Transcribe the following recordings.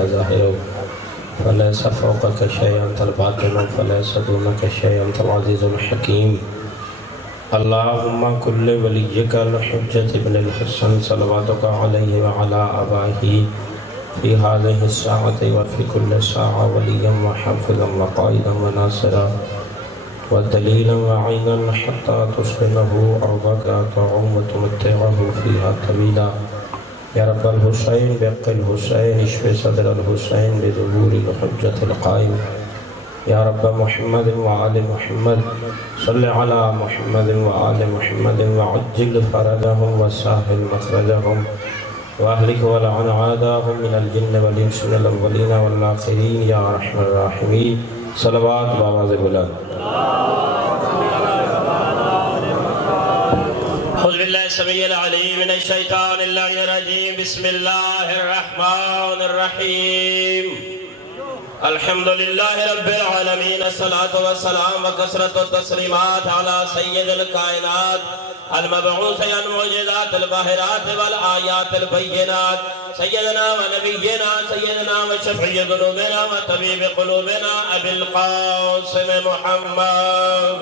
أنت ظاهر فليس فوقك شيء أنت الباطن فليس دونك شيء أنت العزيز الحكيم. اللهم كل وليك الحجة ابن الحسن صلواتك عليه وعلى آبائه في هذه الساعة وفي كل ساعة وليا وحافظا وقائدا وناصرا ودليلا وعينا حتى تسكنه أرضك تعم وتمتعه فيها طويلا. يا رب الحسين بحق الحسين اشف صدر الحسين بظهور الحجة القائم. يا رب محمد وآل محمد صل على محمد وآل محمد وعجل فرجهم وسهل مخرجهم واهلك ولعن عاداهم من الجن والإنس من الأولين والآخرين يا أرحم الراحمين. صلوات بآواز بلند. أعوذ بالله السميع العليم من الشيطان اللعين الرجيم. بسم الله الرحمن الرحيم. الحمد لله رب العالمين. الصلاة والسلام وكثرة التسليمات على سيد الكائنات المبعوث المعجزات الباهرات والآيات البينات سيدنا ونبينا سيدنا وشفيع ذنوبنا وطبيب قلوبنا أبي القاسم محمد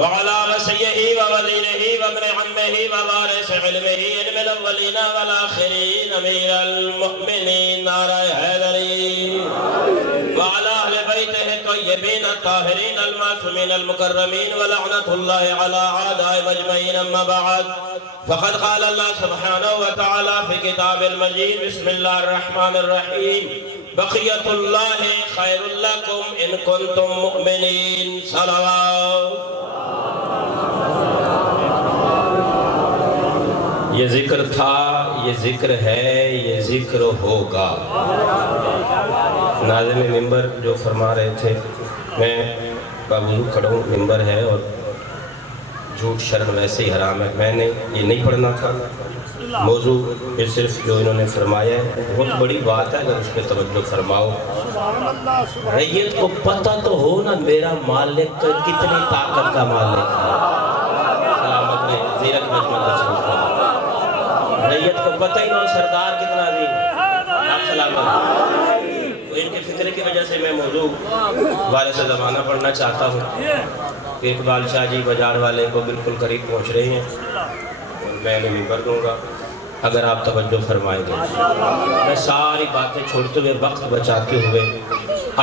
وعلى وصيه ووزيره وابن عمه ووارث علمه علم الأولين والآخرين أمير المؤمنين نار حيدري وعلى أهل بيته الطيبين الطاهرين المعصومين المكرمين ولعنة الله على أعدائهم أجمعين. أما بعد فقد قال الله سبحانه وتعالى في كتاب المجيد. بسم الله الرحمن الرحيم. بقية الله خير لكم إن كنتم مؤمنين. صلوات. یہ ذکر تھا، یہ ذکر ہے، یہ ذکر ہوگا. ناظم ممبر جو فرما رہے تھے، میں باوضو کھڑا ہوں، ممبر ہے اور جھوٹ شرم ویسے ہی حرام ہے. میں نے یہ نہیں پڑھنا تھا. موضوع یہ صرف جو انہوں نے فرمایا ہے بہت بڑی بات ہے، اگر اس پہ توجہ فرماؤ. ریت کو پتہ تو ہو نا میرا مالک کتنی طاقت کا مالک ہے. سلامت نے زیرک مجمع تشریف فرمایا. ریت کو پتہ ہی نہ سردار کتنا عظیم ہے. آپ سلامت. تو ان کے فکر کی وجہ سے میں موضوع وارث زمانہ پڑھنا چاہتا ہوں. اقبال شاہ جی بازار والے کو بالکل قریب پہنچ رہے ہیں اور میں انہیں ممبر دوں گا اگر آپ توجہ فرمائیں گے. میں ساری باتیں چھوڑتے ہوئے وقت بچاتے ہوئے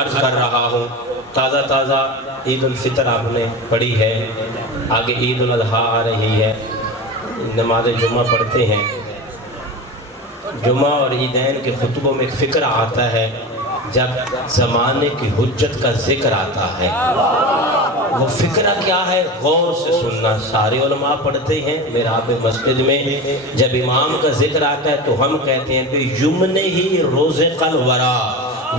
عرض کر رہا ہوں. تازہ تازہ عید الفطر آپ نے پڑھی ہے، آگے عید الاضحیٰ آ رہی ہے. نماز جمعہ پڑھتے ہیں. جمعہ اور عیدین کے خطبوں میں ایک فکر آتا ہے جب زمانے کی حجت کا ذکر آتا ہے. وہ فکرہ کیا ہے؟ غور سے سننا. سارے علماء پڑھتے ہیں محراب مسجد میں. جب امام کا ذکر آتا ہے تو ہم کہتے ہیں کہ یمن ہی رزق الورا،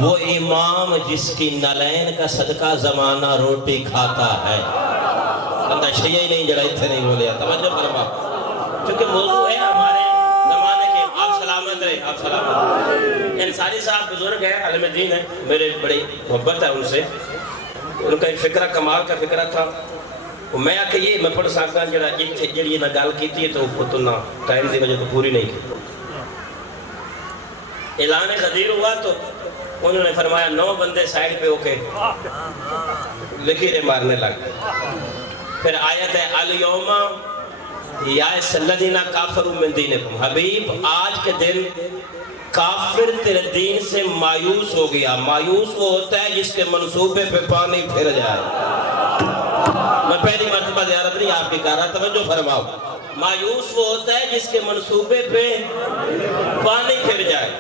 وہ امام جس کی نلین کا صدقہ زمانہ روٹی کھاتا ہے. بندہ شیعہ ہی نہیں جڑا اتنے نہیں بولیا. توجہ فرما، چونکہ موضوع ہے ہمارے زمانے کے. آپ سلامت رہے، آپ سلامت. انصاری صاحب بزرگ ہیں، عالم دین ہیں، میرے بڑی محبت ہے ان سے. ان کا ایک فکرہ کمال کا فکرہ تھا. میں آکے یہ میں پڑھ سکتا جڑا جڑی نہ گال کیتی ہے تو وہ تو نہ ٹائم دی وجہ تو پوری نہیں کی. اعلان غدیر ہوا تو انہوں نے فرمایا 9 بندے سائیڈ پہ ہو کے لکیریں مارنے لگ. پھر آیت ہے الیوم یائس الذین کافروا من دینکم. حبیب آج کے دن کافر تیرے دین سے مایوس ہو گیا. مایوس وہ ہوتا ہے جس کے منصوبے پہ پانی پھر جائے. میں پہلی مرتبہ زیارت نہیں آپ کی کہہ رہا، توجہ فرماؤ. مایوس وہ ہوتا ہے جس کے منصوبے پہ پانی پھر جائے.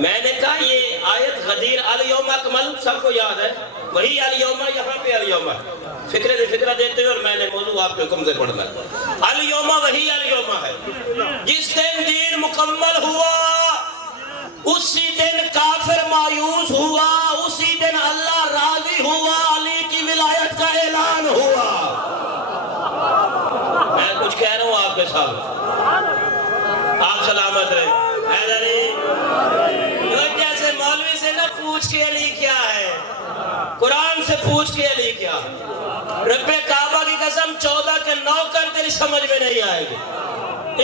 میں نے کہا یہ آیت غدیر الیوم اکمل سب کو یاد ہے، وہی الیوم یہاں پہ الیوم فکرہ دیتے ہوئے، اور میں نے موضوع آپ کے حکم سے پڑھنا. الیوم وہی الیوم ہے. جس دن دین مکمل ہوا اسی دن کافر مایوس ہوا، اسی دن اللہ راضی ہوا، علی کی ولایت کا اعلان ہوا. میں کچھ کہہ رہا ہوں آپ کے ساتھ. آپ سلامت رہے. جیسے مولوی سے نہ پوچھ کے علی کیا ہے، قرآن سے پوچھ کے علی کیا. رب کعبہ کی قسم 14 کے 9 کر تیری سمجھ میں نہیں آئے گی.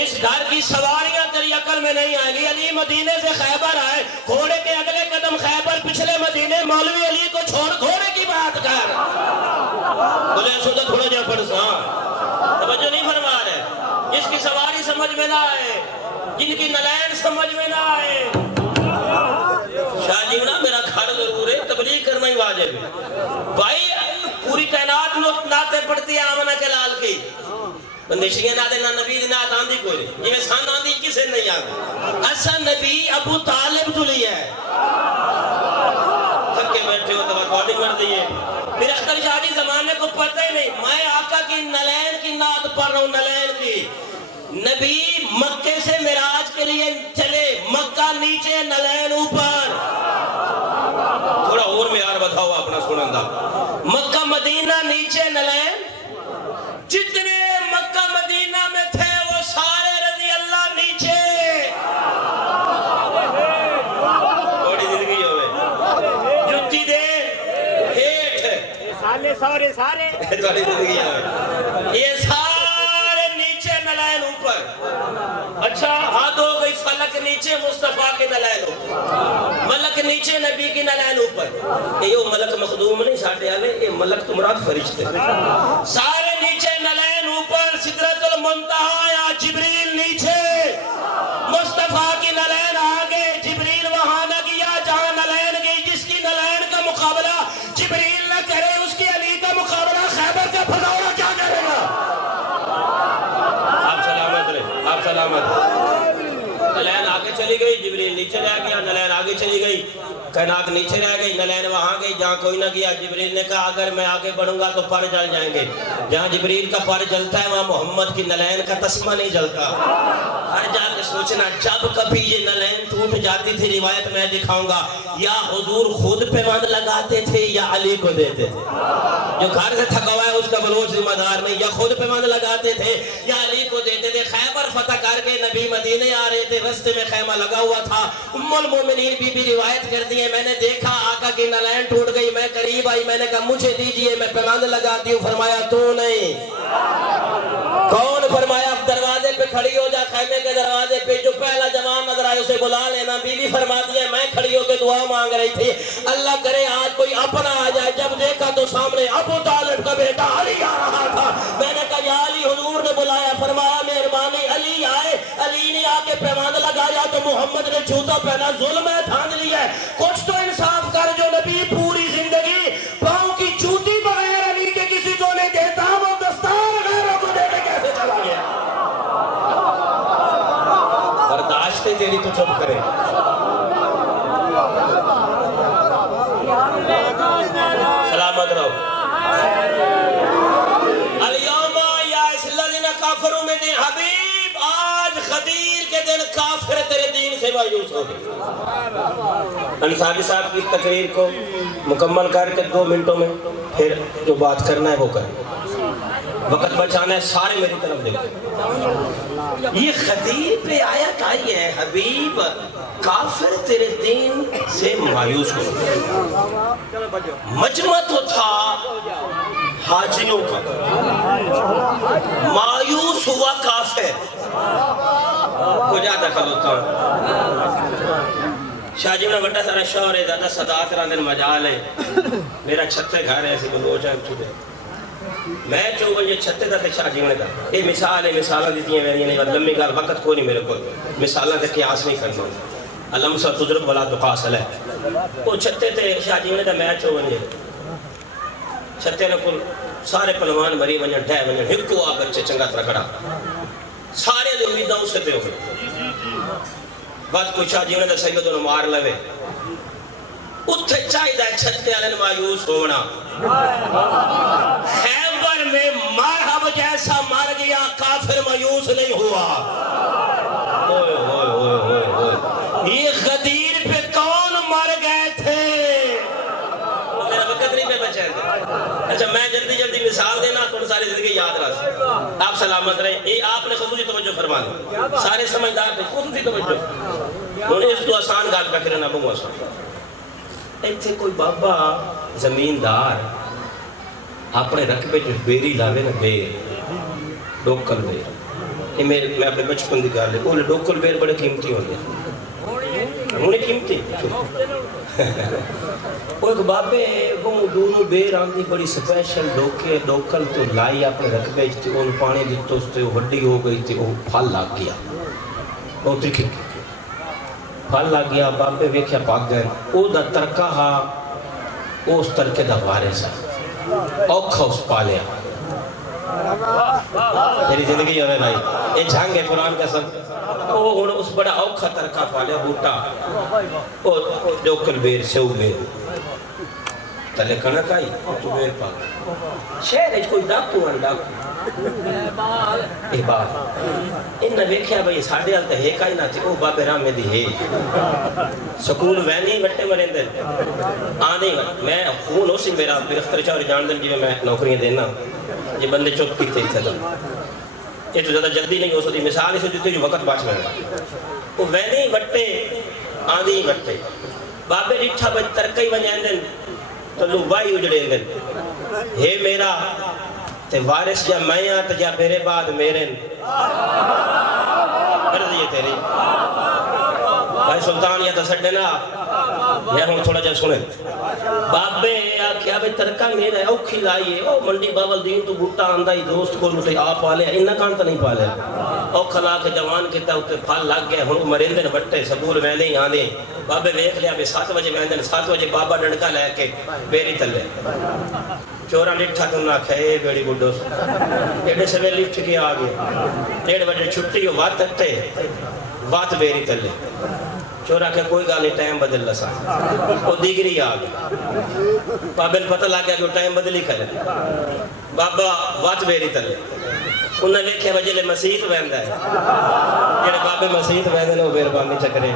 اس گھر کی سواریاں تیری عقل میں نہیں آئیں گی. علی مدینے سے خیبر آئے, گھوڑے کے اگلے قدم خیبر, پچھلے مدینے. مولوی علی کو چھوڑ, گھوڑے کی بات کر. بولے سوچا تھوڑا جا پڑھسا, توجہ نہیں فرما رہے. جس کی سواری سمجھ میں نہ آئے, جن کی نلین سمجھ میں نہ آئے. شاہ جی نا میرا گھر ضرور ہے, تبلیغ کرنا ہی واجب ہے بھائی. پوری کائنات لوگ نعتیں پڑھتی ہیں آمنہ کے لال کی, بندشیاں نعتیں نہ نبی دی نعت آندھی کوئی نہیں. یہ سان آندھی کسے نہیں آندھی. ایسا نبی ابو طالب تو لی ہے. تھکے بیٹھے ہو تو ریکارڈنگ کر دیئے. پھر اختر شاہ جی زمانے کو پتہ ہی نہیں. میں آقا کی نلین کی نعت پڑھ رہا ہوں, نلین کی. نبی مکے سے معراج کے لیے چلے, مکہ نیچے نلین اوپر. تھوڑا اور معیار بتاؤ اپنا سنن دا. مکہ مدینہ نیچے نلین. جتنے مکہ مدینہ میں تھے وہ سارے رضی اللہ نیچے. تھوڑی زندگی ہوئے جتی دے ہیٹ سارے تھوڑی زندگی ہوئے. یہ سارے نیچے نلین اوپر. اچھا حد ہو گئی, فلک نیچے مصطفیٰ کے نلین اوپر, ملک نیچے نبی کی نلین اوپر. یہ ملک مخدوم نہیں ساٹھے آلے, یہ ملک تمراد فرشتے. سارے نیچے نلین اوپر. سدرت المنتہا یا جبریل نیچے, مصطفیٰ کی نلین آگے. جبریل وہاں نہ گیا جہاں نلین گئی. جس کی نلین کا مقابلہ جبریل نہ کرے, اس کی علی کا مقابلہ خیبر کا پھگاوڑا کیا کرے گا. آپ سلامت رہے, آپ سلامت رہے. نلین آگے چلی گئی, جبریل نیچے رہ گیا. نلین آگے چلی گئی, کائنات نیچے رہ گئی. نلین وہاں گئی جہاں کوئی نہ گیا. جبریل نے کہا اگر میں آگے بڑھوں گا تو پر جل جائیں گے. جہاں جبریل کا پر جلتا ہے وہاں محمد کی نلین کا تسمہ نہیں جلتا. ہر جا کے سوچنا, جب کبھی یہ نلین ٹوٹ جاتی تھی, روایت میں دکھاؤں گا, یا حضور خود پیمان لگاتے تھے یا علی کو دیتے تھے. جو گھر سے تھکا ہوا ہے اس کا بلوچ ذمہ دار نہیں. یا خود پیمان لگاتے تھے یا علی کو دیتے تھے. خیبر فتح کر کے نبی مدینے آ رہے تھے, رستے میں خیمہ لگا ہوا تھا. ام المومنین بی بی روایت کرتی ہے, میں نے دیکھا آقا کی نلین ٹوٹ گئی. میں قریب آئی, میں نے کہا مجھے دیجئے, میں پیمان لگاتی ہوں. فرمایا تو نہیں. کون؟ فرمایا دروازے پہ کھڑی ہو جا, خیمے کے دروازے پہ. جو پہلا جوان نظر آئے اسے بلا لینا. بیوی فرماتی ہے میں کھڑی ہو کے دعا مانگ رہی تھی, اللہ کرے آج کوئی اپنا آ جائے. جب دیکھا تو سامنے ابو طالب کا بیٹا علی آ رہا تھا. میں نے کہا یا علی, حضور نے بلایا. فرمایا مہربانی. علی آئے, علی نے آ کے پیمان لگایا تو محمد نے جوتا پہنا. ظلم ہے, دھاندلی ہے, کچھ تو انصاف کر. جو نبی پوری زندگی پاؤں کی جوتی بغیر علی کے کسی کو نہیں دیتا, وہ دستار غیروں کو دے کے کیسے چلا گیا. برداشت ہے تیری تو چپ کرے. سلامت رہو. الیوم یائس الذین کفروا من دین. حبیب آج غدیر کے دن کافر تیرے دین سے مایوس ہو گئے. انصاری صاحب کی تقریر کو مکمل کر کے 2 منٹوں میں پھر جو بات کرنا ہے وہ کریں. وقت بچانا ہے, سارے میری طرف دیکھیں. یہ غدیر پہ آیت آئی ہے, حبیب کافر تیرے دین سے مایوس ہو گئے. مجمع تو تھا حاجیوں کا, مایوس ہوا کافر. کجا دخل ہوتا شاہ جی میں بڑا سارا شور ہے, زیادہ صدات راندن مجال ہے. میرا چھتے گھر ہے, ایسی بلوچ ہے چھتے. میں چاہوں یہ چھتے تھا شاہ جی نے کہا یہ مثال ہے, مثالہ دیتی ہیں میری, نہیں لمبی گال وقت کو نہیں میرے کو مثالہ سے قیاس نہیں کرنا. علم سا تجرب بلا تو قاصل ہے. وہ چھتے تھے شاہ جی نے کہا میں چاہوں یہ چھتے نے کل سارے پلوان مری ونجن ڈھے ونجن ہکو آ بچے چنگا ترکڑا سارے جو امیدہ اسے تے ہوئے. بات کوئی شاہ جی نے کہا سیدوں نے مار لوے. اتھے چاہی دا چھتے والے مایوس ہونا. خیبر میں مرحب جیسا مر گیا, کافر مایوس نہیں ہوا. ہوئے ہوئے ہوئے ہوئے ہوئے. یہ غدیر پہ کون مر گئے تھے؟ میرا وقت نہیں پہ بچے تھے. اچھا میں جلدی مثال دینا تو ساری زندگی یاد رہا. آپ سلامت رہیں. یہ آپ نے خصوصی توجہ فرمانا, سارے سمجھدار تھے, خصوصی توجہ. انہیں اس تو آسان گال پہ کرنا بہت آسان. ایتھے کوئی بابا زمیندار اپنے رقبے جو بیری لاوے نا, بیر ڈوکل بیر, یہ میں اپنے بچپن کی گل ہے، وہ ڈوکل بیر بڑے قیمتی ہوتے ہیں، ہوں قیمتی وہ ایک بابے وہ دونوں بیر آندی بڑی سپیشل ڈوکل تو لائی اپنے رقبے تھی، ان پانی دیتو اس تے وہ وڈی ہو گئی تھی، وہ پھل لگ گیا، وہ ترکھی پھل لگ گیا، بابے ویکھیا پاک گئے، او دا ترکہ ہا اس ترکے دا وارث ہے، اوکھا اس پالیا تیری زندگی ہوئے بھائی، یہ جھنگ ہے قرآن کا سب، وہ اس بڑا اوکھا ترکہ پالیا بوٹا، وہ ڈوکل بیر سیو بیر تلے کنک آئی تو بیر پاک شہر ہے کوئی ڈاکو ہیں ڈاکو احباب انہا ویکھیا بھئی ساڑھے آلتا ہے کائی نہ تھی، او بابے رام میں دی ہے سکول وینی وٹے مرین دن آنے میں خون ہو سی میرا برختر چاہر جان دن جی میں نوکریاں دینا یہ بندے چوک کی تھے تھا یہ تو زیادہ جلدی نہیں ہو سکتی، مثال اسے دیتے جو وقت باش میں وہ وینی وٹے آنے وٹے بابے ڈٹھا بھئی ترکئی ونجائن دن تو لو وائی اجڑیں دن ہے میرا تے وارث جا میں آتا جا میرے بعد میرے مرضی ہے تیری بھائی سلطان یا تسڑنا یا ہم تھوڑا جا سنیں بابے کیا بے ترکہ میرا ہے اوکھی لائیے او منڈی باول دین تو بھوٹا آندہ ہی دوست کو مجھے آپ والے انہا کانتا نہیں پالے او کھلا کے جوان کہتا ہوتے پھال لگ گیا ہم مرندن بٹے سبول میں نہیں آنے بابے ویکھ لیا بے 7 بجے میں 7 بجے بابا ڈنڈکا لے کے بیری تلے چورا لٹھا تو نہ کھائے بیڑی گڈو ایڈے سوے لفٹ کے آگے 1:30 بجے چھٹی ہو وات تکتے وات بیری تلے چورا کہ کوئی گالی ٹائم بدل لسا وہ دیگری آگے بابل پتہ لگا کہ وہ ٹائم بدلی کرے بابا وات بیری تلے انہیں ویکھے وجلے مسیح ویندہ ہے جڑے بابے مسیح ویندے نے وہ بیر بامی چکرے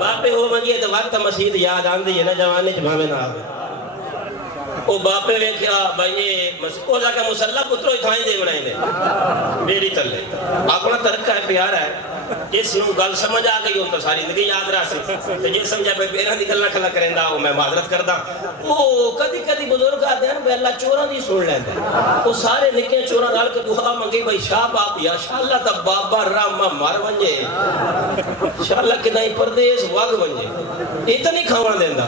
بابے ہو منگیے تو وقت مسیح یاد آندی ہے نا جوانے جبھامے نہ آگے وہ باپے ویکھیا بھائی وہ جاکہ مسلح پتروں ہی تھائیں دے بنائیں دے بیری تلے اپنا ترکہ ہے پیارا ہے جس نو گل سمجھ آ گئی ہوں تو ساری زندگی یاد رہا سی تو جس سمجھا پہ بیرہ دی گلنا کھلا کریں دا میں معذرت کردہ وہ کدی کدی بزرگ آتے ہیں بے اللہ چورا نہیں سن لیندے وہ سارے نکے چورا ڈال کے دعا منگی بھائی شاہ باپ یا شاء اللہ تا بابا راما مار ونجے شاء اللہ کہ نہیں پردیس واگ ونجے اتنی کھانا دیندہ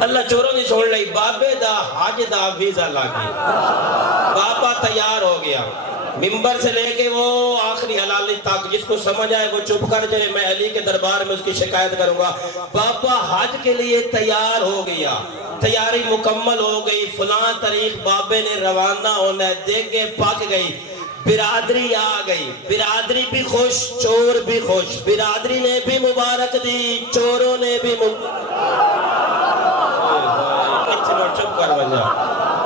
اللہ چورا نہیں سن لئی بابے دا حاج دا ویزا لاگی بابا تیار ہو گیا ممبر سے لے کے وہ آخری حلالی تک جس کو سمجھ آئے وہ چپ کر جائے میں علی کے دربار میں اس کی شکایت کروں گا بابا حج کے لیے تیار ہو گیا تیاری مکمل ہو گئی فلاں تاریخ بابے نے روانہ ہونا ہے دیکھے پاک گئی برادری آ گئی برادری بھی خوش چور بھی خوش برادری نے بھی مبارک دی چوروں نے بھی چپ کر بجا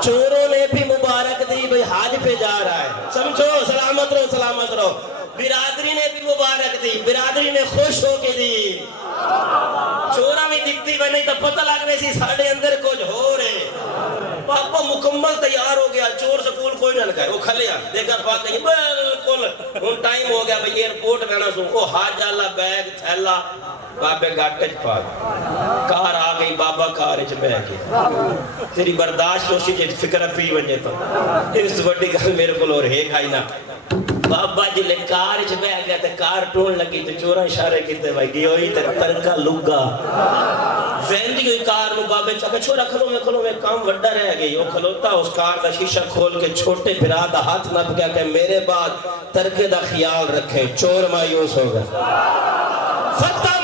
چوروں نے بھی مبارک دی بھئی حاج پہ جا رہا ہے سمجھو سلامت رہو برادری نے بھی مبارک دی برادری نے خوش ہو کے دی چورا میں دکھتی میں نہیں تو پتہ لگنے سی ساڑھے اندر کچھ ہو رہے پاپا مکمل تیار ہو گیا چور سکول کوئی نہ لگائے وہ کھلے آ دیکھا پاک کہیں بلکل ان ٹائم ہو گیا بھئی ایئرپورٹ میں نہ سو وہ حاج اللہ بیگ تھیلا بابے گاٹج پاک کار آ گئی بابا کار اچھ بے گئی تیری برداشت ہوشی جی فکر پی ونجے تو اس وڈی گل میرے کو لور ہے کھائی نہ بابا جی لے کار اچھ بے گیا تے کار ٹون لگی تو چورا اشارے کیتے بھائی گئی ہوئی تے ترکا لگا ویندی ہوئی کار نو بابے چاکے چھوڑا کھلو میں کام وڈا رہ گئی وہ کھلوتا اس کار دا شیشہ کھول کے چھوٹے بھرا دا ہاتھ نہ پکیا کہ میرے بعد ترکے دا خیال رکھیں چور مایوس ہوگا فتح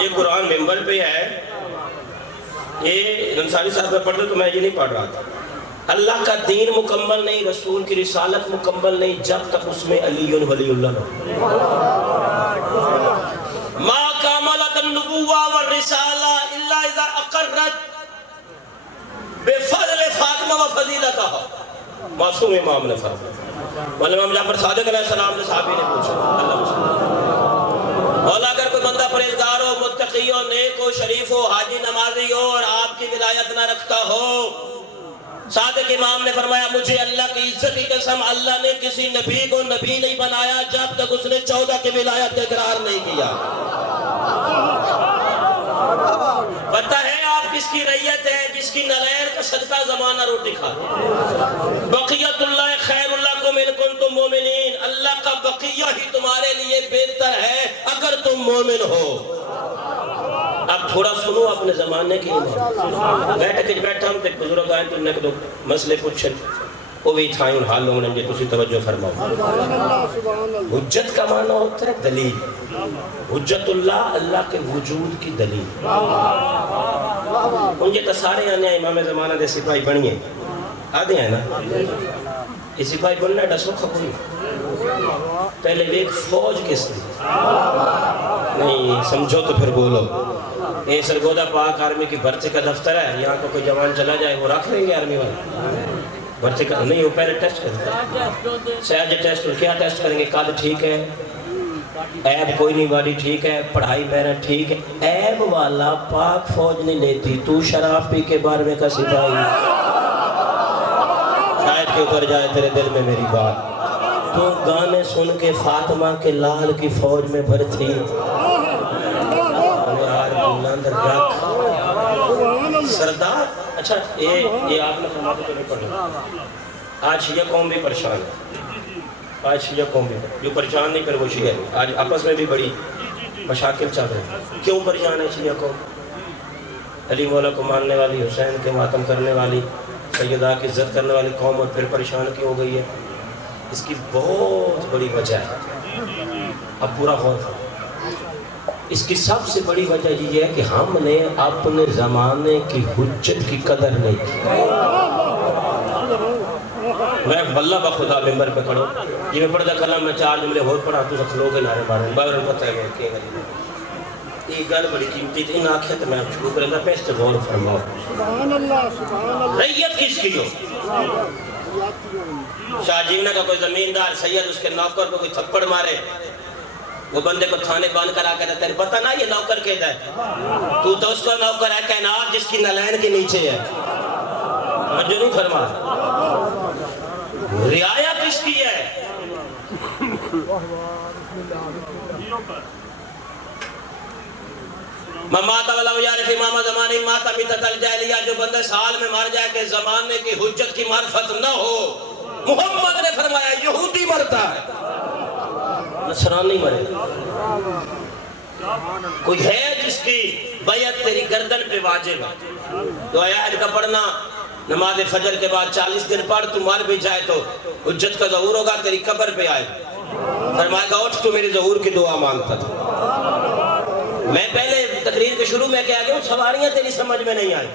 یہ قرآن ممبر پہ ہے یہ انصاری صاحب میں پڑھتے تو میں یہ نہیں پڑھ رہا تھا اللہ کا دین مکمل نہیں رسول کی رسالت مکمل نہیں جب تک اس میں علی ولی اللہ نہ ما کاملت النبوہ والرسالہ الا اذا اقرت بفضل فاطمہ و فضیلتہ معصوم امام نے فرمایا امام جعفر صادق علیہ السلام نے صحابی نے پوچھا اللہ مسلم مولا اگر کوئی بندہ پرہیزگار ہو متقی ہو نیک ہو شریف ہو حاجی نمازی ہو اور آپ کی ولایت نہ رکھتا ہو صادق امام نے فرمایا مجھے اللہ کی عزت کی قسم اللہ نے کسی نبی کو نبی نہیں بنایا جب تک اس نے 14 کی ولایت کا اقرار نہیں کیا۔ پتہ ہے آپ کس کی رعیت ہے؟ جس کی نلین کا صدقہ زمانہ روٹی کھاتا۔ بقیت اللہ خیر لکم ان کنتم مومنین، اللہ کا بقیہ ہی تمہارے لیے بہتر ہے اگر تم مومن ہو۔ اب تھوڑا سنو اپنے زمانے کی بیٹھا ہم تک بزرگ آئیں تو انہیں کہ مسئلے پوچھیں وہ بھی تھائیں ان حالوں میں نمجھے تسی توجہ فرماؤ۔ حجت کا معنی ہوتا ہے دلیل، حجت اللہ اللہ کے وجود کی دلیل۔ ان کے سارے آنے ہیں امام زمانہ دے سپاہی بنیے آدھے ہیں نا، یہ سپاہی بننا ڈسو کھپوئی پہلے ایک فوج کس نے نہیں سمجھو تو پھر بولو۔ یہ سرگودہ پاک آرمی کی بھرتی کا دفتر ہے، یہاں کو کوئی جوان چلا جائے وہ رکھ لیں گے آرمی والے بھرتی کا نہیں، وہ پہلے ٹیسٹ کرتے ہیں سیاج ٹیسٹ، کیا ٹیسٹ کریں گے؟ قد ٹھیک ہے، عیب کوئی نہیں، باڈی ٹھیک ہے، پڑھائی محنت ٹھیک ہے۔ عیب والا پاک فوج نہیں لیتی، تو شراب پی کے 12ویں کا سپاہی شاید کہ اتر جائے تیرے دل میں میری بات، تو گانے سن کے فاطمہ کے لال کی فوج میں بھرتی سردار۔ اچھا یہ آپ نے فرماتے تو نہیں پڑھا، آج شیعہ قوم بھی پریشان ہے، آج شیعہ قوم بھی جو پریشان نہیں پھر وہ شیعہ ہے، آج آپس میں بھی بڑی مشاکل چل رہے ہیں۔ کیوں پریشان ہے شیعہ قوم؟ علی مولا کو ماننے والی، حسین کے ماتم کرنے والی، سیدہ کی عزت کرنے والی قوم، اور پھر پریشان کیوں ہو گئی ہے؟ اس کی بہت بڑی وجہ ہے، اب پورا غور کرو۔ اس کی سب سے بڑی وجہ یہ ہے کہ ہم نے اپنے زمانے کی حجت کی قدر نہیں کی۔ میں واللہ بخدا ممبر پہ کھڑو، یہ میں پڑھتا کلام میں 4 جملے اور پڑھا تو سکھ لوگے نارے بارے باہر پتہ ہے کہ یہ گل بڑی قیمتی تھی، ان آنکھیں تو میں اب شروع کریں گا پہ اس سے غور فرماؤ۔ رعیت کس کی ہو؟ شاہ جیونہ کا کوئی زمیندار سید اس کے نوکر کو کوئی تھپڑ مارے، وہ بندے کو تھانے بند کرا کر تیرے پتہ نہ یہ نوکر کہتا ہے، تو اس کا نوکر ہے کائنات جس کی نلین کے نیچے ہے۔ توجہ نہیں فرما، رعایا کس کی ہے؟ مماتا والا یارف امام زمانی ماتا میتت الجاہلیہ، جو بندے سال میں مر جائے کہ زمانے کی حجت کی معرفت نہ ہو، محمد نے فرمایا یہودی مرتا ہے، نصرانی مرے۔ کوئی ہے جس کی بیعت تیری گردن پہ واجب ہے؟ تو آیات کا پڑھنا نماز فجر کے بعد 40 دن پڑھ، تو مر بھی جائے تو حجت کا ظہور ہوگا، تیری قبر پہ آئے فرمائے گا اٹھ تو میری ظہور کی دعا مانگتا تھا۔ میں پہلے تقریر کے شروع میں کہا گیا ہوں سواریاں تیری سمجھ میں نہیں آئی،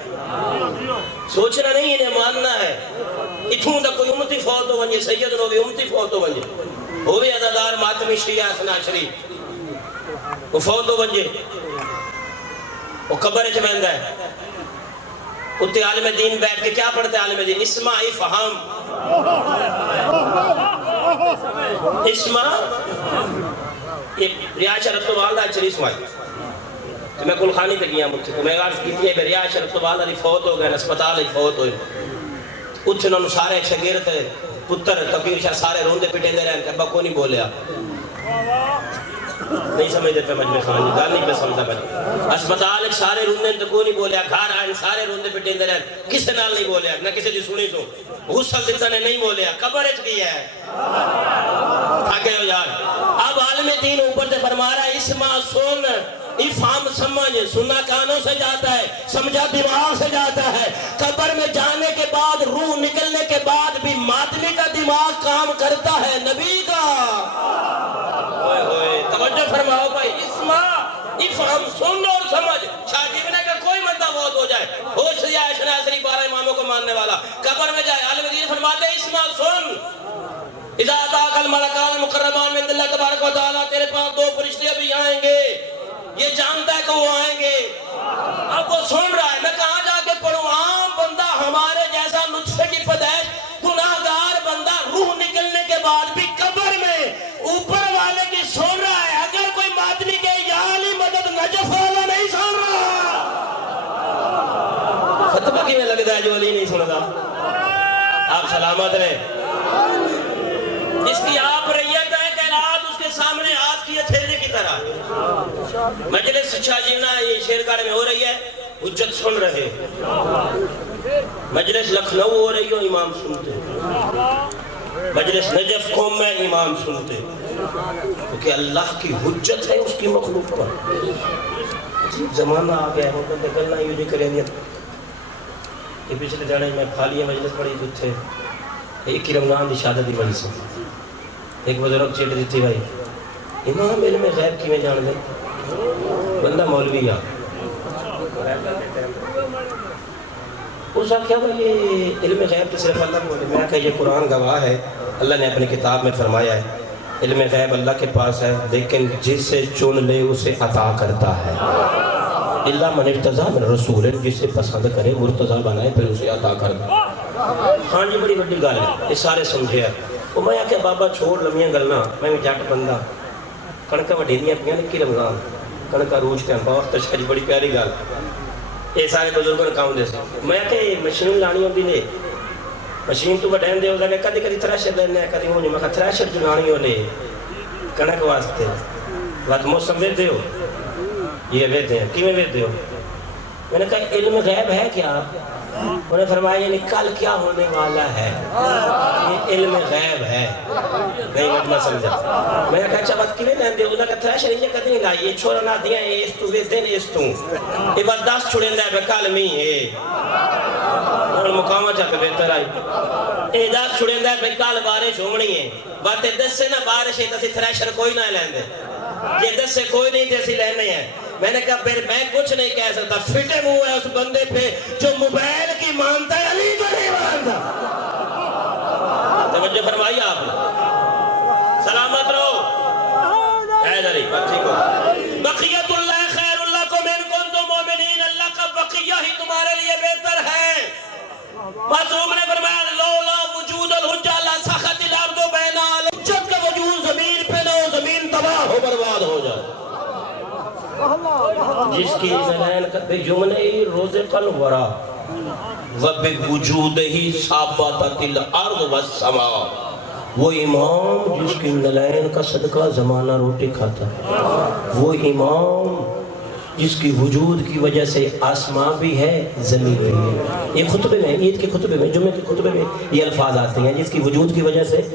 سوچنا نہیں انہیں ماننا ہے۔ اتھوں دا کوئی امتی فوت ہو ونجے، سید نو بھی امتی فوت ہو ونجے، وہ بھی عزادار ماتمی شیعہ اسنا شریف وہ فوت ہو ونجے، وہ قبر چ بہندا ہے، اتنے عالم دین بیٹھ کے کیا پڑھتے ہیں عالم دین؟ اسمع افہام، اسمع ریاض شرف تو والدہ چلی سوائی تو میں کل خانی پہ گیا مجھے تو میں عرض کی تھی ریاض شرف تو والدہ فوت ہو گئے، اسپتال فوت ہوئے، اتھے انہوں سارے شگرد پتر تقیر شاہ سارے روندے پٹے دے رہے ہیں، ابا کو نہیں بولیا، نہیں سمجھتے پہ مجمع خان جی، گال نہیں پہ سمجھتا پہ اسپتال ایک سارے روندے تو کوئی نہیں بولیا، گھر آئے سارے روندے پٹے دے رہے ہیں، کس نال نہیں بولیا، نہ کسی دی سنی سو غسل دیتا نے نہیں بولیا، قبر اچ گیا ہے تھاکے ہو یار۔ اب عالم دین اوپر سے فرما رہا ہے اسمع سن، افہام سمجھ، سننا کانوں سے جاتا ہے، سمجھا دماغ سے جاتا ہے، قبر میں جانے کے بعد روح نکلنے کے بعد بھی ماتمی کا دماغ کام کرتا ہے نبی کا۔ توجہ فرماؤ بھائی، اسمع افہام سن اور سمجھ۔ شاہ جیونہ کا کوئی بندہ موت ہو جائے، ہوش سے جائے شناسری 12 اماموں کو ماننے والا، قبر میں جائے عالم دین فرماتے ہیں اسمع سن، اذا اتاک الملکان المقربان من اللہ تبارک و تعالیٰ، تیرے پاس 2 فرشتے بھی آئیں گے، یہ جانتا ہے کہ وہ آئیں گے، اب وہ سن رہا ہے، میں کہاں جا کے پڑھوں؟ عام بندہ ہمارے جیسا نطفے کی پیدائش گناہگار بندہ روح نکلنے کے بعد بھی قبر میں اوپر والے کی سن رہا ہے، اگر کوئی ماتمی کے یا علی مدد نجف والا نہیں سن رہا، فتبہ کی میں لگتا ہے جو علی نہیں سنتا، آپ سلامت رہے. جس کی آپ ریت ہے کائنات اس کے سامنے ہاتھ کی ہتھیلی کی طرح. مجلس شاہ جینا یہ شیرگاڑ میں ہو رہی ہے, حجت سن رہے. مجلس لکھنؤ ہو رہی ہو, امام سنتے. مجلس نجف قوم میں امام سنتے, کیونکہ اللہ کی حجت ہے اس کی مخلوق پر. زمانہ آ گیا ہے, نکلنا یوں نہیں کریں. یہ پچھلے جانے میں خالی مجلس پڑھی جو تھے, ایک ہی رمضان دی شہادت دی مجلس. ایک بزرگ چیٹ دیتی بھائی امام علم غیب کی میں جان دیں. بندہ مولوی آ اس کیا بھائی یہ علم غیب تو صرف اللہ کو. میں کہا یہ قرآن گواہ ہے, اللہ نے اپنی کتاب میں فرمایا ہے علم غیب اللہ کے پاس ہے, لیکن جسے چن لے اسے عطا کرتا ہے. اللہ من ارتضیٰ من رسول, جسے پسند کرے مرتضیٰ بنائے پھر اسے عطا کرتا. ہاں جی بڑی بڑی گل ہے, یہ سارے سمجھے ہے. وہ میں آکے بابا چھوڑ لمیاں گلنا, میں بھی جٹ بندہ. کڑکا وڈی دیاں پیاں نکی رمضان, کڑکا روج کے بہت تشکر بڑی پیاری گل. یہ سارے بزرگوں نے کام دے سکتے. میں کہ مشین لانی ہوتی نے, مشین تو بڑھین دے ہو سکے, کدی کدی تھریشر لینے کدی ہو نہیں. میں کہا تھریشر جو لانی ہونے کنک واسطے بات موسم ویدے ہو, یہ ویدے ہیں کیوں ویدے ہو. میں نے کہا علم غیب ہے کیا؟ انہوں نے فرمایا یعنی کل کیا ہونے والا ہے, یہ علم غیب ہے. نہیں میں سمجھا. میں نے کہا اچھا بات کیوں نہیں دے. انہوں نے کہا تھریشر یہ کدی نہیں لائی, یہ چھوڑا نہ دیا اس تو ویدے نے اس تو یہ بات 10 چھوڑیں دے بے کال میں ہے. اور مقامہ چاہتے بہتر آئی یہ 10 چھوڑیں دے بے کال بارش ہونی ہے. باتیں 10 سے نہ بارش ہے تسی تھریشر کوئی نہ لین دے, یہ 10 سے کوئی نہیں تسی لینے ہیں. میں نے کہا پھر میں کچھ نہیں کہہ سکتا. فٹے منہ ہے اس بندے پہ جو موبائل کی مانتا ہے, علی کو نہیں مانتا. توجہ فرمائی آپ نے. سلامت رہو حیدری بچی کو. بقیت اللہ خیر اللہ کو من کنتم مومنین, اللہ کا بقیہ ہی تمہارے لیے بہتر ہے. معصوم نے فرمایا لولا وجود الحجہ لا سخط الارض بین آل. حجت کا وجود زمین پہ نہ ہو, زمین تباہ ہو برباد ہو جائے. جس کی زلین بے یمنعی رزق الورا وبوجودہی ثابتت الارض والسماء. وہ امام جس کی نلین کا صدقہ زمانہ روٹی کھاتا ہے, وہ امام جس کی وجود کی وجہ سے آسمان بھی ہے زمین بھی ہے. یہ خطبے میں, عید کے خطبے میں, جمعے کے خطبے میں یہ الفاظ آتے ہیں, جس کی وجود کی وجہ سے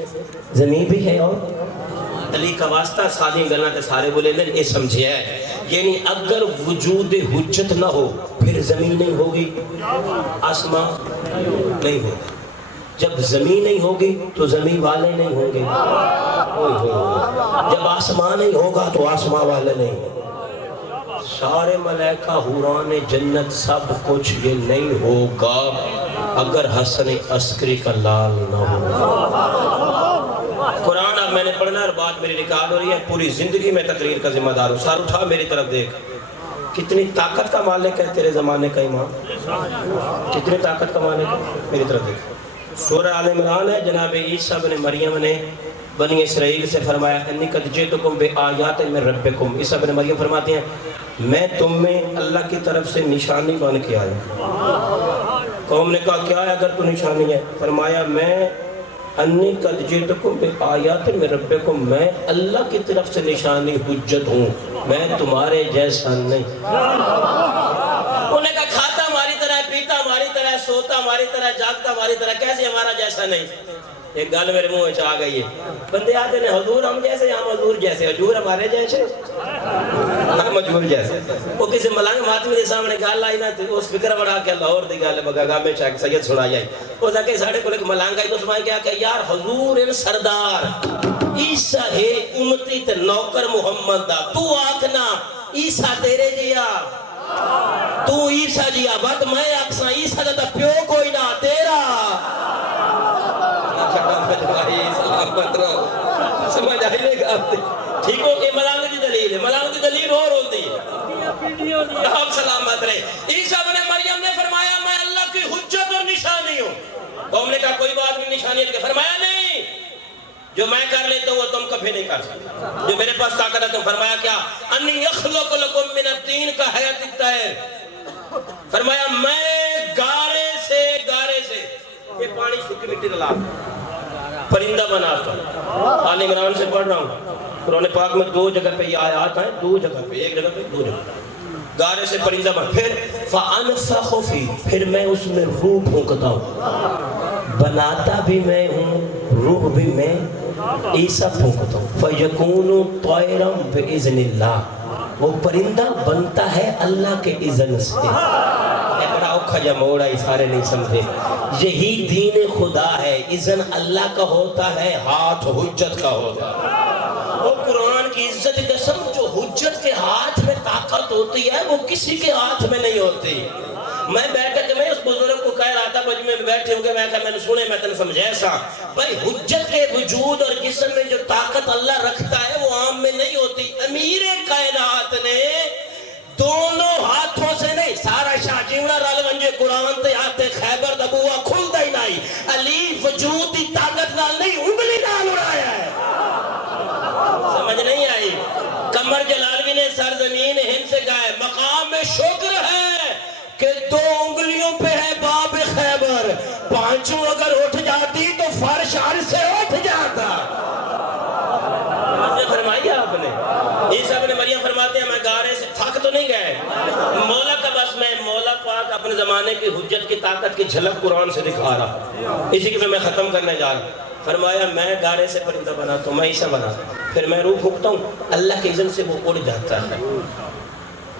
زمین بھی ہے. اور علی کا واسطہ سادی گلنا تے سارے بولے دیں یہ سمجھے ہے. یعنی اگر وجود حجت نہ ہو پھر زمین نہیں ہوگی, آسمان نہیں ہوگا. جب زمین نہیں ہوگی تو زمین والے نہیں ہوں گے, جب آسمان نہیں ہوگا تو آسمان والے نہیں ہوں گے. سارے ملائکہ حوران جنت سب کچھ یہ نہیں ہوگا اگر حسن عسکری کا لال نہ ہو. قرآن اب میں نے پڑھنا اور بات میری ریکارڈ ہو رہی ہے. پوری زندگی میں تقریر کا ذمہ دار ہوں. سار اٹھا میری طرف دیکھ, کتنی طاقت کا مالک ہے تیرے زمانے کا امام, کتنی طاقت کا مالک ہے. میری طرف دیکھ, سورہ آل عمران ہے. جناب عیسیٰ بن مریم نے بنی اسرائیل سے فرمایا انی قد جئتکم بآیات من ربکم. عیسیٰ بن مریم فرماتے ہیں میں تم میں اللہ کی طرف سے نشانی بن کے آیا. قوم نے کہا کیا ہے اگر تو نشانی ہے؟ فرمایا میں انی قد جئتکم بآیات من ربکم, میں اللہ کی طرف سے نشانی حجت ہوں, میں تمہارے جیسا نہیں. انہوں نے کہا کھاتا ہماری طرح, پیتا ہماری طرح, سوتا ہماری طرح, جاگتا ہماری طرح, کیسے ہمارا جیسا نہیں. ایک گل میرے منہ آ گئی ہے. بندے آتے ہیں حضور ہم جیسے, ہم حضور جیسے, حضور ہمارے جیسے, ہم حضور جیسے. وہ کسی ملنگ ماتمی کے سامنے گل آئی نا, اس فکر بڑھا کے لاہور دی گل بگا میں چاک سید سنائی آئی. وہ جا ساڑھے کو ایک ملنگ آئی تو سمائے کیا کہ یار حضور ان سردار عیسیٰ ہے امتی تے نوکر محمد دا, تو آکھنا عیسیٰ تیرے جیا, تو عیسیٰ جیا بات میں آکساں عیسیٰ دا پیو کوئی نہ تیرا. سلامت رہو, سمجھ آئی لے گا ٹھیک ہو کہ ملانگ دی دلیل ہے, ملانگ دی دلیل اور ہوتی ہے. آپ سلامت رہے. عیسیٰ بن مریم نے فرمایا میں اللہ کی حجت اور نشانی ہوں. قوم نے کہا کوئی بات نہیں نشانی ہے. فرمایا نہیں, جو میں کر لیتا ہوں وہ تم کبھی نہیں کر سکتے, جو میرے پاس طاقت ہے. تم فرمایا کیا؟ انی یخلق لکم من الطین کا حیات الطیر. فرمایا میں گارے سے یہ پانی کی مٹی ڈلا پرندہ بناتا. آل عمران سے پڑھ رہا ہوں. قرآن پاک میں 2 جگہ پہ یہ آیات ہیں, 2 جگہ پہ, ایک جگہ پہ 2 جگہ پہ. گارے سے پرندہ بن, پھر فَأَنْفَخُ فِيهِ, پھر میں اس میں روح پھونکتا ہوں. بناتا بھی میں ہوں, روح بھی میں عیسیٰ پھونکتا ہوں. فَيَكُونُ طَيْرًا بِإِذْنِ اللَّهِ, وہ پرندہ بنتا ہے اللہ کے اذن سے. بڑا اوکھا جا موڑا, یہ سارے نہیں سمجھے. یہی دین خدا ہے, اذن اللہ کا ہوتا ہے, ہاتھ حجت کا ہوتا ہے. وہ قرآن کی عزت قسم, جو حجت کے ہاتھ میں طاقت ہوتی ہے وہ کسی کے ہاتھ میں نہیں ہوتی. میں بیٹھ کے میں اس بزرگ کو کہہ رہا تھا, مجمع میں بیٹھے ہوں گے, میں کہا میں نے سنے, میں تنہیں سمجھے ایسا. بھائی حجت کے وجود اور جسم میں جو طاقت اللہ رکھتا ہے وہ عام میں نہیں ہوتی. امیر کائنات نے دونوں ہاتھوں سے نہیں, سارا شاہ جیونا رال ونجے قرآن تے آتے خیبر دبوا کھل دائی نائی, علی وجود دی طاقت نال نہیں انگلی نال اڑایا ہے. سمجھ نہیں آئی. قمر جلالوی نے سرزمین ہند سے کہا ہے مقام شکر ہے کہ 2 انگلیوں پہ ہے باب خیبر, 5 اگر اٹھ جاتی تو فرش عرش سے اٹھ جاتا. فرمائی آپ نے. عیسیٰ ابن مریم فرماتے ہیں میں گارے سے تھک تو نہیں گئے, مولا کا بس میں مولا پاک اپنے زمانے کی حجت کی طاقت کی جھلک قرآن سے دکھا رہا. اسی کے میں ختم کرنے جا رہا. فرمایا میں گارے سے پرندہ بناتا ہوں, میں عیسیٰ بناتا ہوں, پھر میں روح پھونکتا ہوں, اللہ کے اذن سے وہ اڑ جاتا ہے.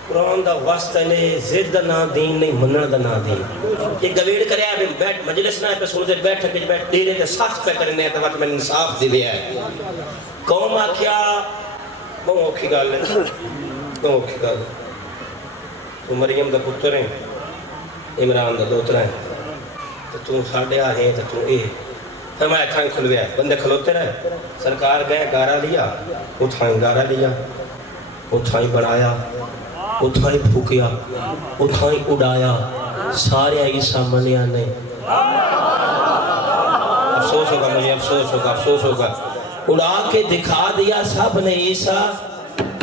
قرآن دا واسطہ نے زید دا نا دین نہیں, منن دا نا دین. یہ گویڑ کرے آپ بیٹھ مجلس نہ پہ سن دے, بیٹھ کے بیٹھ دیرے تے ساتھ پہ کرنے تو وقت میں انصاف دی لیا ہے. قوم آکھیا بہت اوکھی گال ہے, بہت اوکھی گال ہے. تو مریم دا پتر ہیں, عمران دا دوتر ہیں, تو ساڑھے آہیں تو اے. فرمایا کھائیں کھلویا ہے, بندے کھلوتے رہے. سرکار گئے, گارا لیا, اتھائیں گارا لیا, اتھائیں بڑھایا, اتھائیں پھوکیا, اتھائیں اڑایا, سارے عیسیٰ منیا نہیں. افسوس ہوگا مجھے, افسوس ہوگا, افسوس ہوگا. اڑا کے دکھا دیا سب نے, عیسیٰ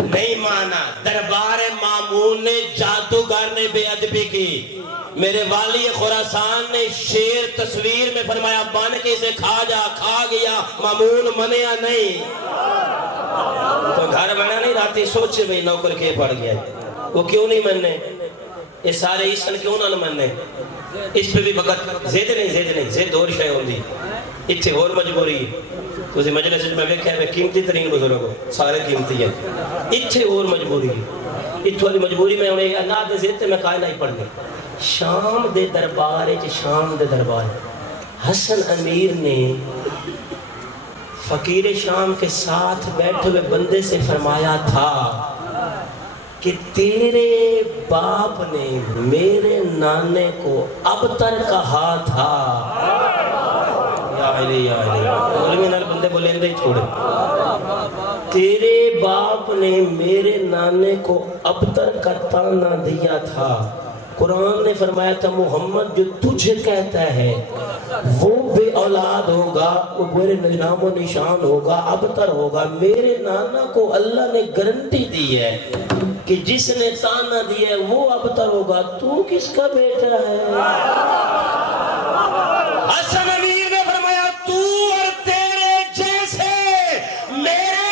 نہیں مانا. دربار مامون نے, جادوگر نے بے ادبی کی. میرے والی خراسان نے شیر تصویر میں فرمایا بن کے اسے کھا جا, کھا گیا, مامون منیا نہیں. تو گھر بنا نہیں رہتی, سوچے بھئی نوکر کے پڑ گیا, وہ کیوں نہیں مننے, یہ سارے عیسیٰ کیوں نہ مننے. اس پہ بھی وقت زید نہیں, زید اور شے ہوندی, اتھے اور مجبوری. تو اسی مجلس میں دیکھا ہے قیمتی ترین بزرگ ہو, سارے قیمتی ہیں, اتھے اور مجبوری. اتھے والی مجبوری میں انہیں اللہ دے زید تے میں کائے نہیں پڑھنے. شام دے دربار, شام دے دربار, حسن امیر نے فقیر شام کے ساتھ بیٹھے ہوئے بندے سے فرمایا تھا کہ تیرے باپ نے میرے نانے کو ابتر کہا تھا. یا علی یا علی, مولوی نال بندے بولیں دے چھوڑے. تیرے باپ نے میرے نانے کو ابتر کا تانا دیا تھا. قرآن نے فرمایا تھا محمد جو تجھے کہتا ہے وہ بے اولاد ہوگا, وہ میرے نام و نشان ہوگا, ابتر ہوگا. میرے نانا کو اللہ نے گارنٹی دی ہے کہ جس نے تانا دیا ہے وہ ابتر ہوگا. تو کس کا بیٹا ہے؟ حسن امیر نے فرمایا تو اور تیرے جیسے میرے